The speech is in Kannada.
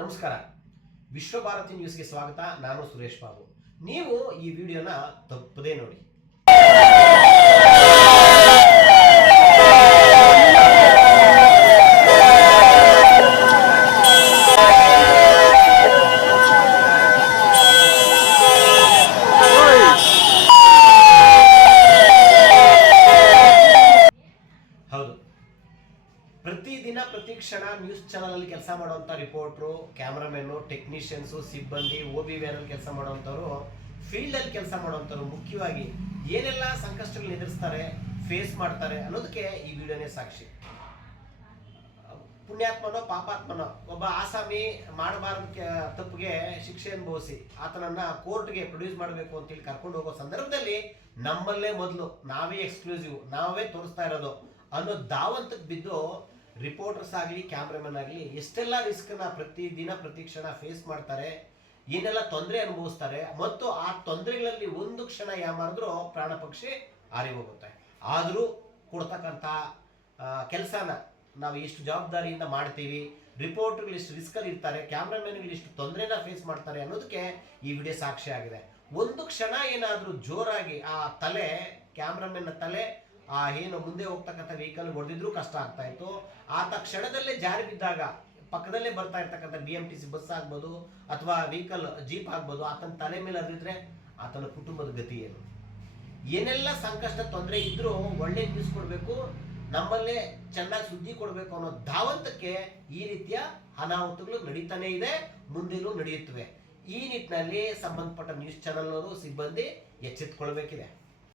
ನಮಸ್ಕಾರ. ವಿಶ್ವಭಾರತಿ ನ್ಯೂಸ್ಗೆ ಸ್ವಾಗತ. ನಾನು ಸುರೇಶ್ ಬಾಬು. ನೀವು ಈ ವಿಡಿಯೋನ ತಪ್ಪದೇ ನೋಡಿ ಹೌದು ಪ್ರತಿದಿನ ಪ್ರತಿ ಕ್ಷಣ ನ್ಯೂಸ್ ಚಾನಲ್ ಅಲ್ಲಿ ಕೆಲಸ ಮಾಡುವಂತ ರಿಪೋರ್ಟ್ರು ಕ್ಯಾಮ್ರಾಮನ್ನು ಟೆಕ್ನಿಷಿಯನ್ಸು ಸಿಬ್ಬಂದಿ ಓಬಿ ಬಿ ಅಲ್ಲಿ ಕೆಲಸ ಫೀಲ್ಡ್ ಅಲ್ಲಿ ಕೆಲಸ ಮಾಡುವಂಥವ್ರು ಮುಖ್ಯವಾಗಿ ಏನೆಲ್ಲ ಸಂಕಷ್ಟಗಳನ್ನ ಎದುರಿಸ್ತಾರೆ ಫೇಸ್ ಮಾಡ್ತಾರೆ ಅನ್ನೋದಕ್ಕೆ ಈ ವಿಡಿಯೋನೇ ಸಾಕ್ಷಿ. ಪುಣ್ಯಾತ್ಮನೋ ಪಾಪಾತ್ಮನೋ ಒಬ್ಬ ಆಸಾಮಿ ಮಾಡಬಾರದ ತಪ್ಪಿಗೆ ಶಿಕ್ಷೆ ಅನುಭವಿಸಿ ಆತನನ್ನ ಕೋರ್ಟ್ಗೆ ಪ್ರೊಡ್ಯೂಸ್ ಮಾಡಬೇಕು ಅಂತೇಳಿ ಕರ್ಕೊಂಡು ಹೋಗೋ ಸಂದರ್ಭದಲ್ಲಿ ನಮ್ಮಲ್ಲೇ ಮೊದಲು, ನಾವೇ ಎಕ್ಸ್ಕ್ಲೂಸಿವ್ ನಾವೇ ತೋರಿಸ್ತಾ ಇರೋದು ಅನ್ನೋ ದಾವಂತಕ್ಕೆ ಬಿದ್ದು ರಿಪೋರ್ಟರ್ಸ್ ಆಗಲಿ ಕ್ಯಾಮ್ರಾಮನ್ ಆಗಲಿ, ಎಷ್ಟೆಲ್ಲ ರಿಸ್ಕ್ನ ಪ್ರತಿ ದಿನ, ಪ್ರತಿ ಕ್ಷಣ ಫೇಸ್ ಮಾಡ್ತಾರೆ, ಏನೆಲ್ಲ ತೊಂದರೆ ಅನುಭವಿಸ್ತಾರೆ, ಮತ್ತು ಆ ತೊಂದರೆಗಳಲ್ಲಿ ಒಂದು ಕ್ಷಣ ಯಾಮಾರಿದ್ರೂ ಪ್ರಾಣ ಪಕ್ಷಿ ಹಾರಿ ಹೋಗುತ್ತೆ. ಆದರೂ ಕೊಡ್ತಕ್ಕಂಥ ಕೆಲಸನ ನಾವು ಎಷ್ಟು ಜವಾಬ್ದಾರಿಯಿಂದ ಮಾಡ್ತೀವಿ ರಿಪೋರ್ಟ್ಗಳು ಇಷ್ಟು ರಿಸ್ಕಲ್ಲಿ ಇರ್ತಾರೆ ಕ್ಯಾಮ್ರಾಮನ್ಗಳು ಎಷ್ಟು ತೊಂದರೆನ ಫೇಸ್ ಮಾಡ್ತಾರೆ ಅನ್ನೋದಕ್ಕೆ ಈ ವಿಡಿಯೋ ಸಾಕ್ಷಿ ಆಗಿದೆ. ಒಂದು ಕ್ಷಣ ಏನಾದರೂ ಜೋರಾಗಿ ಆ ತಲೆ ಕ್ಯಾಮ್ರಾಮನ್ನ ತಲೆ ಆ ಏನು ಮುಂದೆ ಹೋಗ್ತಕ್ಕಂಥ ವೆಹಿಕಲ್ ಹೊಡೆದಿದ್ರು ಕಷ್ಟ ಆಗ್ತಾ ಇತ್ತು. ಆತ ಕ್ಷಣದಲ್ಲೇ ಜಾರಿ ಬಿದ್ದಾಗ ಪಕ್ಕದಲ್ಲೇ ಬರ್ತಾ ಇರ್ತಕ್ಕಂಥ B M T C bus ಆಗ್ಬೋದು ಅಥವಾ ವೆಹಿಕಲ್ ಜೀಪ್ ಆಗ್ಬೋದು, ಆತನ ತಲೆ ಮೇಲೆ ಹರಿದ್ರೆ ಆತನ ಕುಟುಂಬದ ಗತಿ ಏನು? ಏನೆಲ್ಲ ಸಂಕಷ್ಟ, ತೊಂದರೆ ಇದ್ರೂ ಒಳ್ಳೆ ನ್ಯೂಸ್ ಕೊಡಬೇಕು, ನಮ್ಮಲ್ಲೇ ಚೆನ್ನಾಗಿ ಸುದ್ದಿ ಕೊಡಬೇಕು ಅನ್ನೋ ಧಾವಂತಕ್ಕೆ ಈ ರೀತಿಯ ಅನಾಹುತಗಳು ನಡೀತಾನೆ ಇದೆ, ಮುಂದೆನೂ ನಡೆಯುತ್ತವೆ. ಈ ನಿಟ್ಟಿನಲ್ಲಿ ಸಂಬಂಧಪಟ್ಟ ನ್ಯೂಸ್ ಚಾನಲ್ ಅವರು ಸಿಬ್ಬಂದಿ ಎಚ್ಚೆತ್ತುಕೊಳ್ಬೇಕಿದೆ